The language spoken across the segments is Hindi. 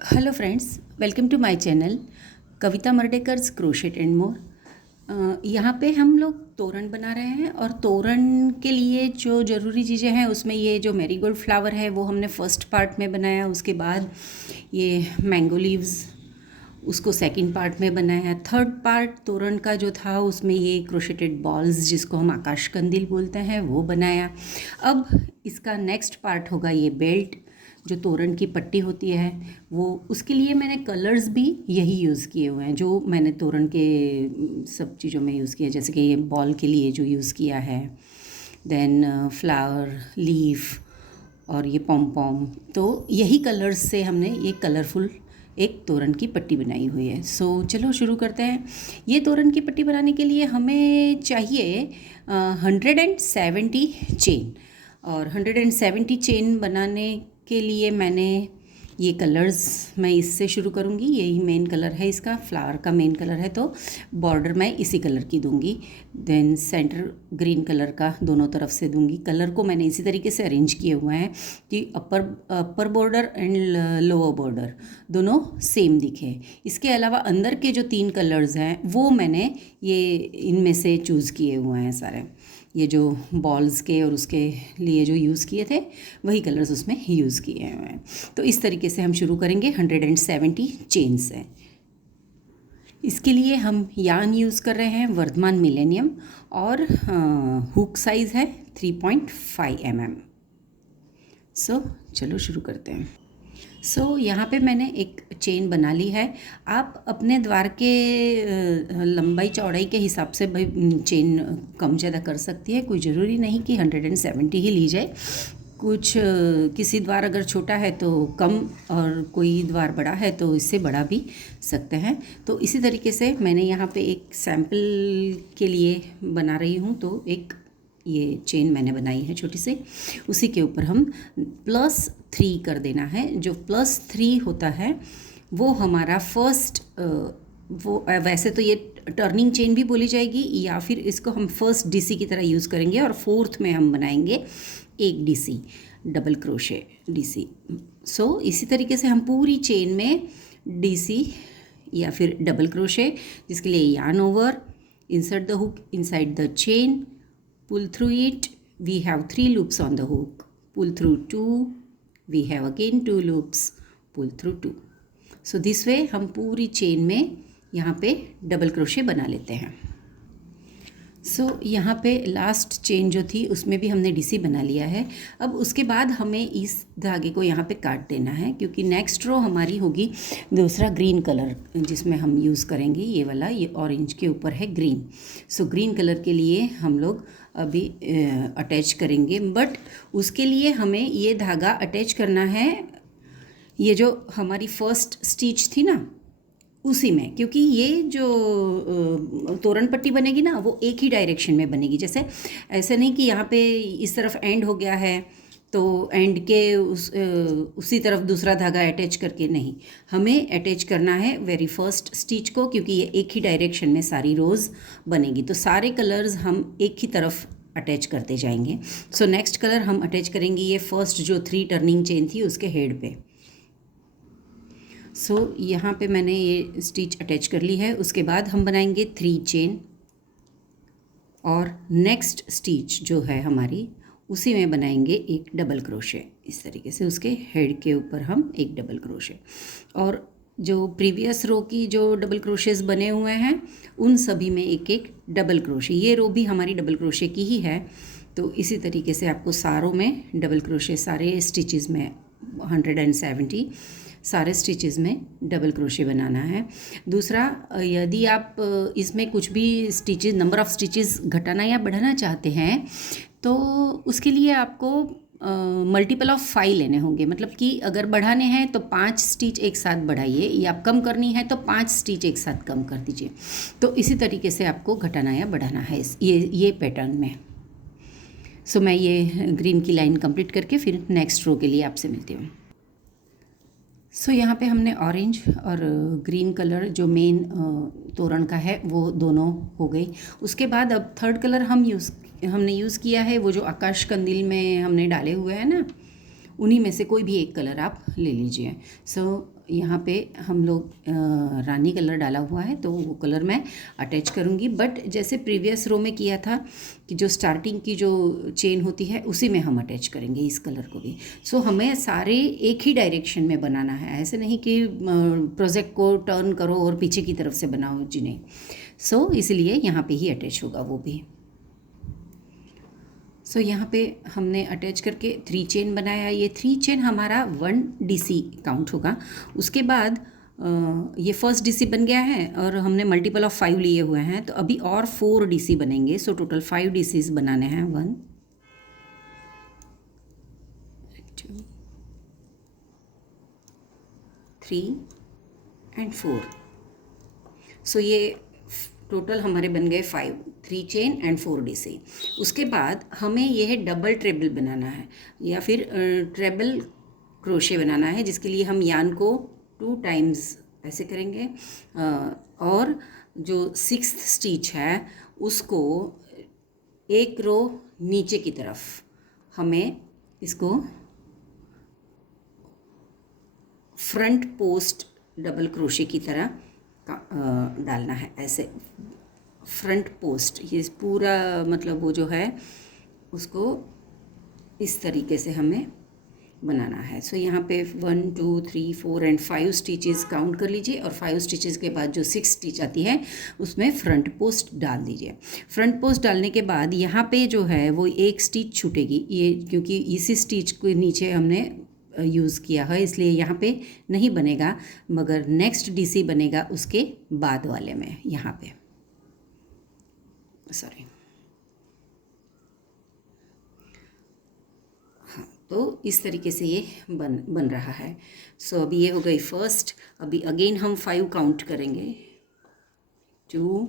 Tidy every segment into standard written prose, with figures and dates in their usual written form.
Hello friends, welcome to my channel Kavita Mardekar's crochet and more. यहाँ पे हम लोग तोरण बना रहे हैं और तोरण के लिए जो ज़रूरी चीज़ें हैं उसमें ये जो मैरीगोल्ड फ्लावर है वो हमने फर्स्ट पार्ट में बनाया। उसके बाद ये मैंगो लीव्स उसको सेकंड पार्ट में बनाया। थर्ड पार्ट तोरण का जो था उसमें ये क्रोशेटेड बॉल्स जिसको हम आकाश कंदील बोलते हैं वो बनाया। अब इसका नेक्स्ट पार्ट होगा ये बेल्ट जो तोरण की पट्टी होती है वो। उसके लिए मैंने कलर्स भी यही यूज़ किए हुए हैं जो मैंने तोरण के सब चीज़ों में यूज़ किया, जैसे कि ये बॉल के लिए जो यूज़ किया है, देन फ्लावर लीफ और ये पॉम पॉम। तो यही कलर्स से हमने ये कलरफुल एक तोरण की पट्टी बनाई हुई है। सो चलो शुरू करते हैं। ये तोरण की पट्टी बनाने के लिए हमें चाहिए 170 चेन, और 170 चेन बनाने के लिए मैंने ये कलर्स, मैं इससे शुरू करूँगी। यही मेन कलर है इसका, फ्लावर का मेन कलर है, तो बॉर्डर मैं इसी कलर की दूंगी। देन सेंटर ग्रीन कलर का दोनों तरफ से दूंगी। कलर को मैंने इसी तरीके से अरेंज किए हुए हैं कि upper border and lower border दोनों सेम दिखे। इसके अलावा अंदर के जो 3 कलर्स हैं वो मैंने ये इनमें से चूज़ किए हुए हैं सारे। ये जो बॉल्स के और उसके लिए जो यूज़ किए थे वही कलर्स उसमें यूज़ किए हुए हैं। तो इस तरीके से हम शुरू करेंगे 170 चेन से। इसके लिए हम यार्न यूज़ कर रहे हैं वर्धमान मिलेनियम, और हुक साइज़ है 3.5 mm। सो चलो शुरू करते हैं। यहाँ पे मैंने एक चेन बना ली है। आप अपने द्वार के लंबाई चौड़ाई के हिसाब से भाई चेन कम ज़्यादा कर सकती है, कोई ज़रूरी नहीं कि 170 ही ली जाए। कुछ किसी द्वार अगर छोटा है तो कम, और कोई द्वार बड़ा है तो इससे बड़ा भी सकते हैं। तो इसी तरीके से मैंने यहाँ पे एक सैम्पल के लिए बना रही हूँ। तो एक ये चेन मैंने बनाई है छोटी सी, उसी के ऊपर हम +3 कर देना है। जो +3 होता है वो हमारा फर्स्ट, वो वैसे तो ये टर्निंग चेन भी बोली जाएगी, या फिर इसको हम फर्स्ट डीसी की तरह यूज़ करेंगे, और फोर्थ में हम बनाएंगे एक डीसी, डबल क्रोशे डीसी। इसी तरीके से हम पूरी चेन में डीसी या फिर डबल क्रोशे, जिसके लिए yarn over, insert the hook inside the chain, pull through it, we have 3 loops on the hook, pull through 2, we have again 2 loops, pull through 2। This way हम पूरी चेन में यहाँ पे डबल क्रोशे बना लेते हैं। यहाँ पे लास्ट चेन जो थी उसमें भी हमने डीसी बना लिया है। अब उसके बाद हमें इस धागे को यहाँ पे काट देना है, क्योंकि नेक्स्ट रो हमारी होगी दूसरा ग्रीन कलर जिसमें हम यूज़ करेंगे ये वाला। ये ऑरेंज के ऊपर है ग्रीन। ग्रीन कलर के लिए हम लोग अभी अटैच करेंगे, बट उसके लिए हमें ये धागा अटैच करना है ये जो हमारी फर्स्ट स्टिच थी ना उसी में, क्योंकि ये जो तोरण पट्टी बनेगी ना वो एक ही डायरेक्शन में बनेगी। जैसे ऐसे नहीं कि यहाँ पे इस तरफ एंड हो गया है तो एंड के उसी तरफ दूसरा धागा अटैच करके, नहीं, हमें अटैच करना है वेरी फर्स्ट स्टिच को, क्योंकि ये एक ही डायरेक्शन में सारी रोज़ बनेगी। तो सारे कलर्स हम एक ही तरफ अटैच करते जाएंगे। नेक्स्ट कलर हम अटैच करेंगे ये फर्स्ट जो 3 टर्निंग चेन थी उसके हेड पे। यहाँ पे मैंने ये स्टिच अटैच कर ली है। उसके बाद हम बनाएंगे 3 चेन, और नेक्स्ट स्टिच जो है हमारी उसी में बनाएंगे एक डबल क्रोशे। इस तरीके से उसके हेड के ऊपर हम एक डबल क्रोशे, और जो प्रीवियस रो की जो डबल क्रोशेस बने हुए हैं उन सभी में एक एक डबल क्रोशे। ये रो भी हमारी डबल क्रोशे की ही है। तो इसी तरीके से आपको सारों में डबल क्रोशे, सारे स्टिचेस में 170 सारे स्टिचेस में डबल क्रोशे बनाना है। दूसरा, यदि आप इसमें कुछ भी स्टिचेस, नंबर ऑफ़ स्टिचेस घटाना या बढ़ाना चाहते हैं तो उसके लिए आपको मल्टीपल ऑफ 5 लेने होंगे। मतलब कि अगर बढ़ाने हैं तो 5 स्टिच एक साथ बढ़ाइए, या कम करनी है तो 5 स्टिच एक साथ कम कर दीजिए। तो इसी तरीके से आपको घटाना या बढ़ाना है ये पैटर्न में। मैं ये ग्रीन की लाइन कंप्लीट करके फिर नेक्स्ट रो के लिए आपसे मिलती हूँ। यहाँ पे हमने ऑरेंज और ग्रीन कलर जो मेन तोरण का है वो दोनों हो गई। उसके बाद अब थर्ड कलर हमने यूज़ किया है वो जो आकाश कंदील में हमने डाले हुए हैं ना, उन्हीं में से कोई भी एक कलर आप ले लीजिए। यहाँ पे हम लोग रानी कलर डाला हुआ है, तो वो कलर मैं अटैच करूँगी। बट जैसे प्रीवियस रो में किया था कि जो स्टार्टिंग की जो चेन होती है उसी में हम अटैच करेंगे इस कलर को भी। सो हमें सारे एक ही डायरेक्शन में बनाना है, ऐसे नहीं कि प्रोजेक्ट को टर्न करो और पीछे की तरफ से बनाओ जी, नहीं। सो इसलिए यहाँ पे ही अटैच होगा वो भी। सो यहाँ पे हमने अटैच करके 3 चेन बनाया। ये 3 चेन हमारा 1 DC काउंट होगा। उसके बाद ये फर्स्ट DC बन गया है और हमने मल्टीपल ऑफ 5 लिए हुए हैं, तो अभी और 4 DC बनेंगे। सो टोटल 5 DCs बनाने हैं। 1 2 3 एंड 4। सो ये टोटल हमारे बन गए 5, 3 चेन एंड 4 DC। उसके बाद हमें यह डबल ट्रेबल बनाना है या फिर ट्रेबल क्रोशे बनाना है, जिसके लिए हम यान को 2 टाइम्स ऐसे करेंगे और जो 6th स्टिच है उसको एक रो नीचे की तरफ हमें इसको फ्रंट पोस्ट डबल क्रोशे की तरह डालना है। ऐसे फ्रंट पोस्ट, ये पूरा मतलब वो जो है उसको इस तरीके से हमें बनाना है। सो यहाँ पे 1 2 3 4 एंड 5 स्टिचेस काउंट कर लीजिए और 5 स्टिचेस के बाद जो 6 स्टिच आती है उसमें फ्रंट पोस्ट डाल दीजिए। फ्रंट पोस्ट डालने के बाद यहाँ पे जो है वो एक स्टिच छूटेगी, ये क्योंकि इसी स्टिच के नीचे हमने यूज़ किया है इसलिए यहाँ पे नहीं बनेगा, मगर नेक्स्ट DC बनेगा उसके बाद वाले में। यहाँ पे सॉरी, हाँ, तो इस तरीके से ये बन रहा है। सो अभी ये हो गई फर्स्ट। अभी अगेन हम 5 काउंट करेंगे। 2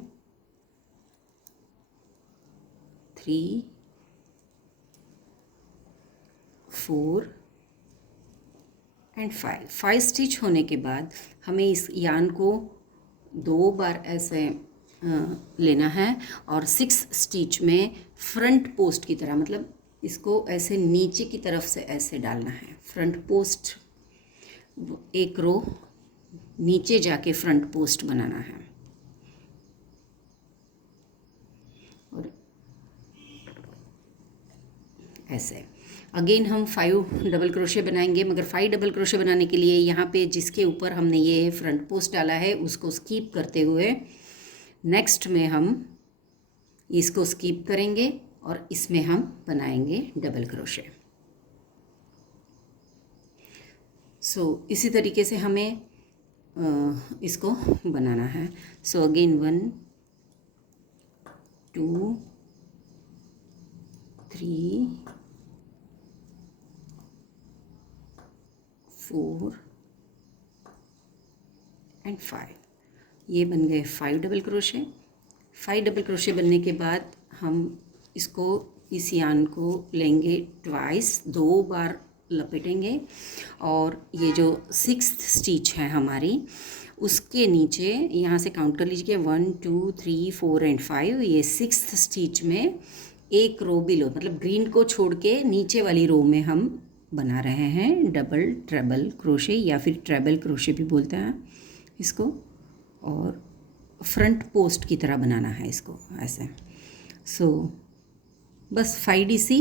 3 4 एंड 5 स्टिच होने के बाद हमें इस यान को 2 बार ऐसे लेना है और 6 स्टिच में फ्रंट पोस्ट की तरह, मतलब इसको ऐसे नीचे की तरफ से ऐसे डालना है। फ्रंट पोस्ट, एक रो नीचे जाके फ्रंट पोस्ट बनाना है। और ऐसे अगेन हम 5 डबल क्रोशे बनाएंगे, मगर 5 डबल क्रोशे बनाने के लिए यहाँ पे जिसके ऊपर हमने ये फ्रंट पोस्ट डाला है उसको स्कीप करते हुए नेक्स्ट में हम इसको स्कीप करेंगे और इसमें हम बनाएंगे डबल क्रोशे। सो इसी तरीके से हमें इसको बनाना है। So again 1 2 3 4 and 5। ये बन गए 5 डबल क्रोशे। 5 डबल क्रोशे बनने के बाद हम इसको, इस यान को लेंगे ट्वाइस, 2 बार लपेटेंगे और ये जो 6th स्टिच है हमारी उसके नीचे यहाँ से काउंट कर लीजिए 1 2 3 4 एंड 5। ये 6th स्टिच में एक रो बिलो, मतलब ग्रीन को छोड़ के नीचे वाली रो में हम बना रहे हैं डबल ट्रेबल क्रोशे या फिर ट्रेबल क्रोशे भी बोलते हैं इसको, और फ्रंट पोस्ट की तरह बनाना है इसको ऐसे। सो बस 5 DC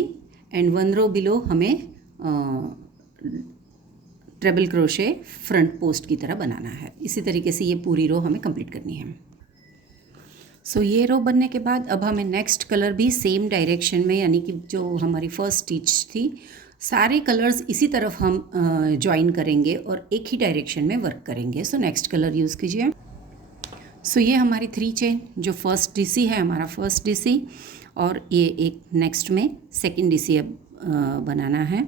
एंड 1 रो बिलो हमें ट्रेबल क्रोशे फ्रंट पोस्ट की तरह बनाना है। इसी तरीके से ये पूरी रो हमें कंप्लीट करनी है। सो ये रो बनने के बाद अब हमें नेक्स्ट कलर भी सेम डायरेक्शन में, यानी कि जो हमारी फर्स्ट स्टिच थी, सारे कलर्स इसी तरफ हम ज्वाइन करेंगे और एक ही डायरेक्शन में वर्क करेंगे। सो नेक्स्ट कलर यूज़ कीजिए। सो ये हमारी 3 चेन, जो फर्स्ट DC है हमारा फर्स्ट DC, और ये एक नेक्स्ट में सेकंड DC अब बनाना है।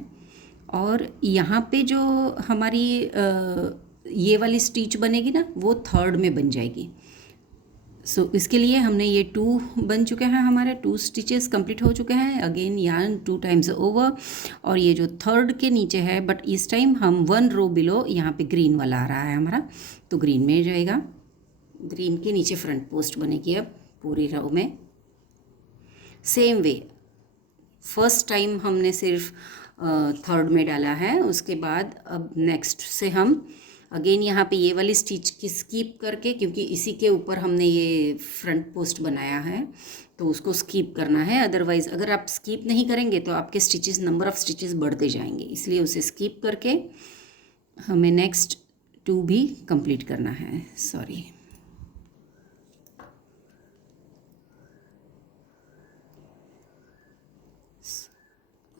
और यहाँ पे जो हमारी ये वाली स्टिच बनेगी ना वो थर्ड में बन जाएगी। सो इसके लिए हमने ये 2 बन चुके हैं, हमारे 2 स्टिचेस कंप्लीट हो चुके हैं। अगेन यार्न 2 टाइम्स ओवर, और ये जो थर्ड के नीचे है, बट इस टाइम हम 1 रो बिलो यहाँ पे ग्रीन वाला आ रहा है हमारा, तो ग्रीन में जाएगा। ग्रीन के नीचे फ्रंट पोस्ट बनेगी अब पूरी रो में। सेम वे फर्स्ट टाइम हमने सिर्फ थर्ड में डाला है, उसके बाद अब नेक्स्ट से हम अगेन यहाँ पे ये वाली स्टिच की स्किप करके, क्योंकि इसी के ऊपर हमने ये फ्रंट पोस्ट बनाया है तो उसको स्किप करना है। अदरवाइज़ अगर आप स्किप नहीं करेंगे तो आपके स्टिचेस, नंबर ऑफ़ स्टिचेस बढ़ते जाएंगे, इसलिए उसे स्किप करके हमें नेक्स्ट 2 भी कंप्लीट करना है। सॉरी,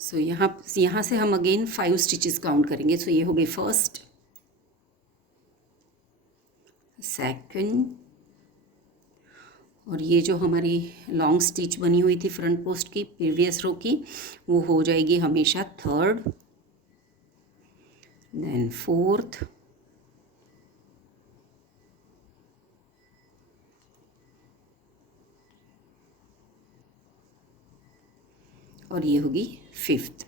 सो यहाँ से हम अगेन 5 स्टिचेस काउंट करेंगे। सो ये हो गई फर्स्ट, सेकंड, और ये जो हमारी लॉन्ग स्टिच बनी हुई थी फ्रंट पोस्ट की प्रीवियस रो की, वो हो जाएगी हमेशा थर्ड, देन फोर्थ, और ये होगी फिफ्थ।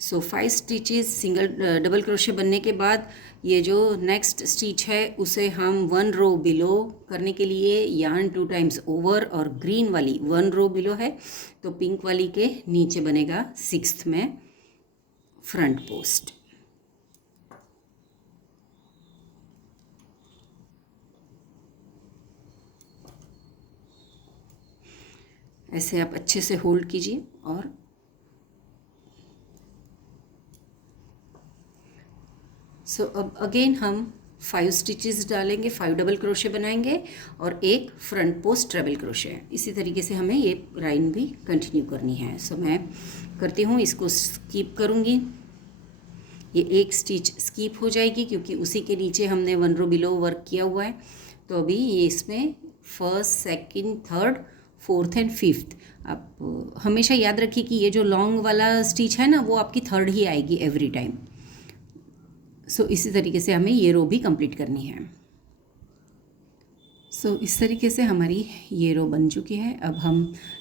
सो 5 स्टिचेस सिंगल डबल क्रोशे बनने के बाद ये जो नेक्स्ट स्टिच है उसे हम 1 रो बिलो करने के लिए यार्न 2 टाइम्स ओवर, और ग्रीन वाली 1 रो बिलो है तो पिंक वाली के नीचे बनेगा 6th में फ्रंट पोस्ट। ऐसे आप अच्छे से होल्ड कीजिए और अब अगेन हम 5 स्टिचेस डालेंगे, 5 डबल क्रोशे बनाएंगे और एक फ्रंट पोस्ट ट्रेबल क्रोशे। इसी तरीके से हमें ये लाइन भी कंटिन्यू करनी है। मैं करती हूँ, इसको स्किप करूँगी, ये एक स्टिच स्किप हो जाएगी क्योंकि उसी के नीचे हमने 1 रो बिलो वर्क किया हुआ है। तो अभी ये इसमें first, second, third, fourth and fifth. आप हमेशा याद रखिए कि ये जो लॉन्ग वाला स्टिच है ना, वो आपकी थर्ड ही आएगी एवरी टाइम। इसी तरीके से हमें ये रो भी कंप्लीट करनी है। इस तरीके से हमारी ये रो बन चुकी है। अब हम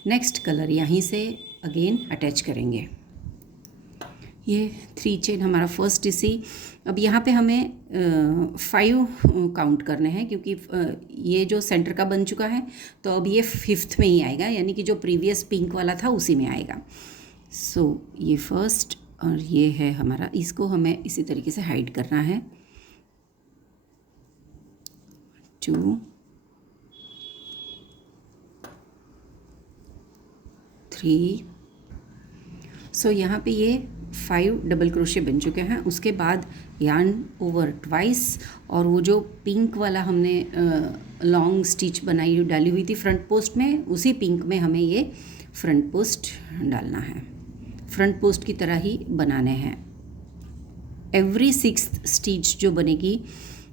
नेक्स्ट कलर यहीं से अगेन अटैच करेंगे। ये 3 चेन हमारा फर्स्ट इसी। अब यहाँ पे हमें 5 काउंट करने हैं क्योंकि ये जो सेंटर का बन चुका है तो अब ये 5th में ही आएगा, यानी कि जो प्रीवियस पिंक वाला था उसी में आएगा। ये फर्स्ट और ये है हमारा, इसको हमें इसी तरीके से हाइड करना है। 2, 3। यहाँ पे ये 5 डबल क्रोशे बन चुके हैं। उसके बाद यार्न ओवर ट्वाइस, और वो जो पिंक वाला हमने लॉन्ग स्टिच बनाई डाली हुई थी फ्रंट पोस्ट में, उसी पिंक में हमें ये फ्रंट पोस्ट डालना है। फ्रंट पोस्ट की तरह ही बनाने हैं। एवरी 6th स्टिच जो बनेगी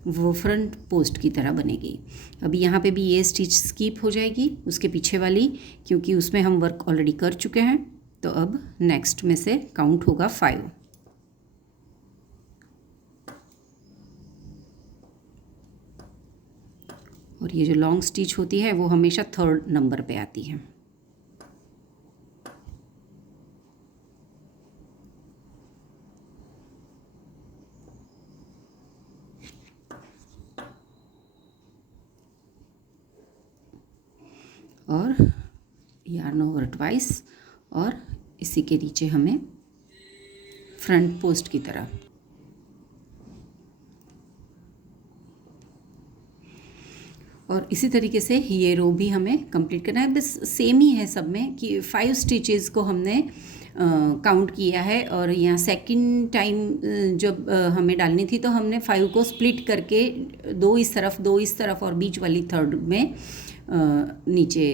वो फ्रंट पोस्ट की तरह बनेगी। अभी यहाँ पे भी ये स्टिच स्किप हो जाएगी, उसके पीछे वाली, क्योंकि उसमें हम वर्क ऑलरेडी कर चुके हैं। तो अब नेक्स्ट में से काउंट होगा 5। और ये जो लॉन्ग स्टिच होती है वो हमेशा 3rd नंबर पे आती है। और यार्न ओवर ट्वाइस, और इसी के नीचे हमें फ्रंट पोस्ट की तरह। और इसी तरीके से ये रो भी हमें कंप्लीट करना है। बस सेम ही है सब में कि 5 स्टिचेस को हमने काउंट किया है, और यहाँ सेकंड टाइम जब हमें डालनी थी तो हमने 5 को स्प्लिट करके 2 इस तरफ, 2 इस तरफ, और बीच वाली 3rd में नीचे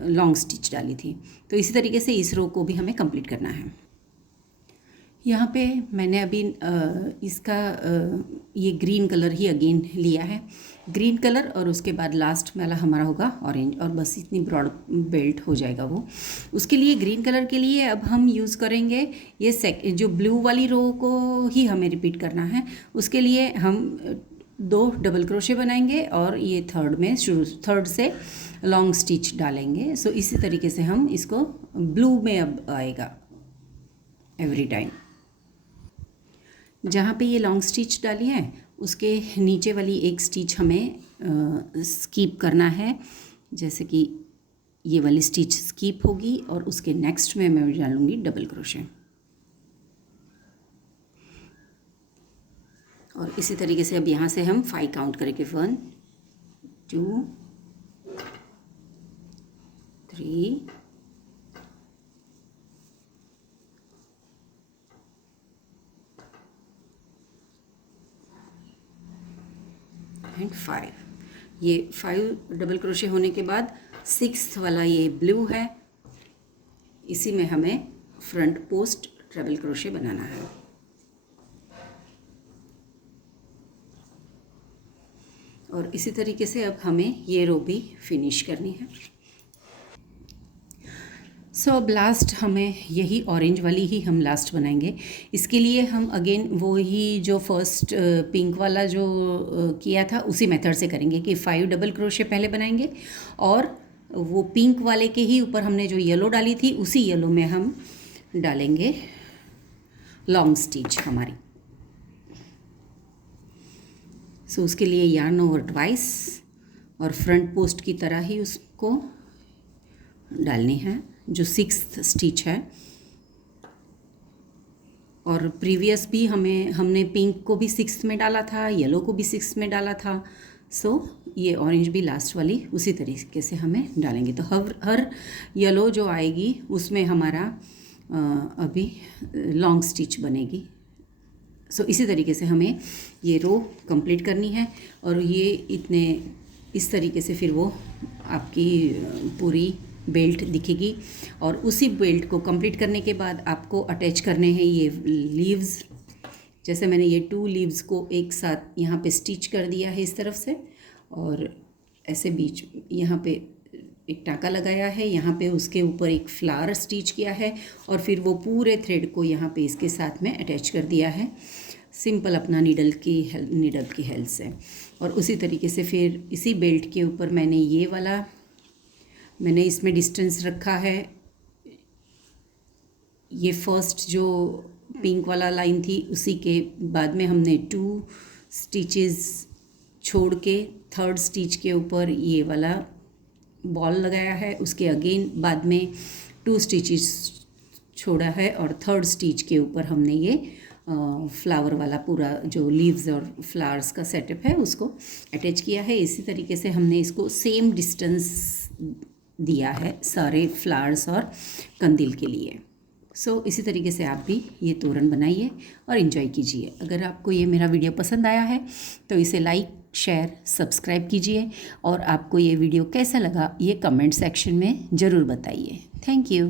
लॉन्ग स्टिच डाली थी। तो इसी तरीके से इस रो को भी हमें कंप्लीट करना है। यहाँ पे मैंने अभी इसका ये ग्रीन कलर ही अगेन लिया है, ग्रीन कलर, और उसके बाद लास्ट वाला हमारा होगा ऑरेंज, और बस इतनी ब्रॉड बेल्ट हो जाएगा वो। उसके लिए ग्रीन कलर के लिए अब हम यूज़ करेंगे ये जो ब्लू वाली रो को ही हमें रिपीट करना है। उसके लिए हम 2 डबल क्रोशे बनाएंगे और ये 3rd से लॉन्ग स्टिच डालेंगे। इसी तरीके से हम इसको ब्लू में अब आएगा एवरी टाइम। जहाँ पे ये लॉन्ग स्टिच डाली है उसके नीचे वाली एक स्टिच हमें स्किप करना है, जैसे कि ये वाली स्टिच स्किप होगी और उसके नेक्स्ट में मैं डालूँगी डबल क्रोशे। और इसी तरीके से अब यहाँ से हम 5 काउंट करेंगे, 1 2 3 एंड 5। ये 5 डबल क्रोशे होने के बाद 6th वाला ये ब्लू है, इसी में हमें फ्रंट पोस्ट ट्रिपल क्रोशे बनाना है। और इसी तरीके से अब हमें ये रो भी फिनिश करनी है। सो अब लास्ट हमें यही ऑरेंज वाली ही हम लास्ट बनाएंगे। इसके लिए हम अगेन वो ही जो फर्स्ट पिंक वाला जो किया था उसी मेथड से करेंगे कि 5 डबल क्रोशे पहले बनाएंगे और वो पिंक वाले के ही ऊपर हमने जो येलो डाली थी उसी येलो में हम डालेंगे लॉन्ग स्टिच हमारी। सो उसके लिए यार्न ओवर ट्वाइस और फ्रंट पोस्ट की तरह ही उसको डालनी है जो 6th स्टिच है। और प्रीवियस भी हमने पिंक को भी 6th में डाला था, येलो को भी 6th में डाला था। सो ये ऑरेंज भी लास्ट वाली उसी तरीके से हमें डालेंगे। तो हर येलो जो आएगी उसमें हमारा अभी लॉन्ग स्टिच बनेगी। सो इसी तरीके से हमें ये रो कंप्लीट करनी है और ये इस तरीके से फिर वो आपकी पूरी बेल्ट दिखेगी। और उसी बेल्ट को कंप्लीट करने के बाद आपको अटैच करने हैं ये लीव्स। जैसे मैंने ये 2 लीव्स को एक साथ यहाँ पे स्टिच कर दिया है इस तरफ से, और ऐसे बीच यहाँ पे एक टाँका लगाया है, यहाँ पे उसके ऊपर एक फ्लावर स्टिच किया है और फिर वो पूरे थ्रेड को यहाँ पे इसके साथ में अटैच कर दिया है सिंपल अपना नीडल की हेल्प से। और उसी तरीके से फिर इसी बेल्ट के ऊपर मैंने इसमें डिस्टेंस रखा है। ये फर्स्ट जो पिंक वाला लाइन थी उसी के बाद में हमने 2 स्टिचेस छोड़ के 3rd स्टिच के ऊपर ये वाला बॉल लगाया है। उसके अगेन बाद में 2 स्टिचेस छोड़ा है और 3rd स्टिच के ऊपर हमने ये फ्लावर वाला पूरा जो लीव्स और फ्लावर्स का सेटअप है उसको अटैच किया है। इसी तरीके से हमने इसको सेम डिस्टेंस दिया है सारे फ्लावर्स और कंदील के लिए। सो इसी तरीके से आप भी ये तोरण बनाइए और इन्जॉय कीजिए। अगर आपको ये मेरा वीडियो पसंद आया है तो इसे लाइक, शेयर, सब्सक्राइब कीजिए और आपको ये वीडियो कैसा लगा ये कमेंट सेक्शन में ज़रूर बताइए। Thank you.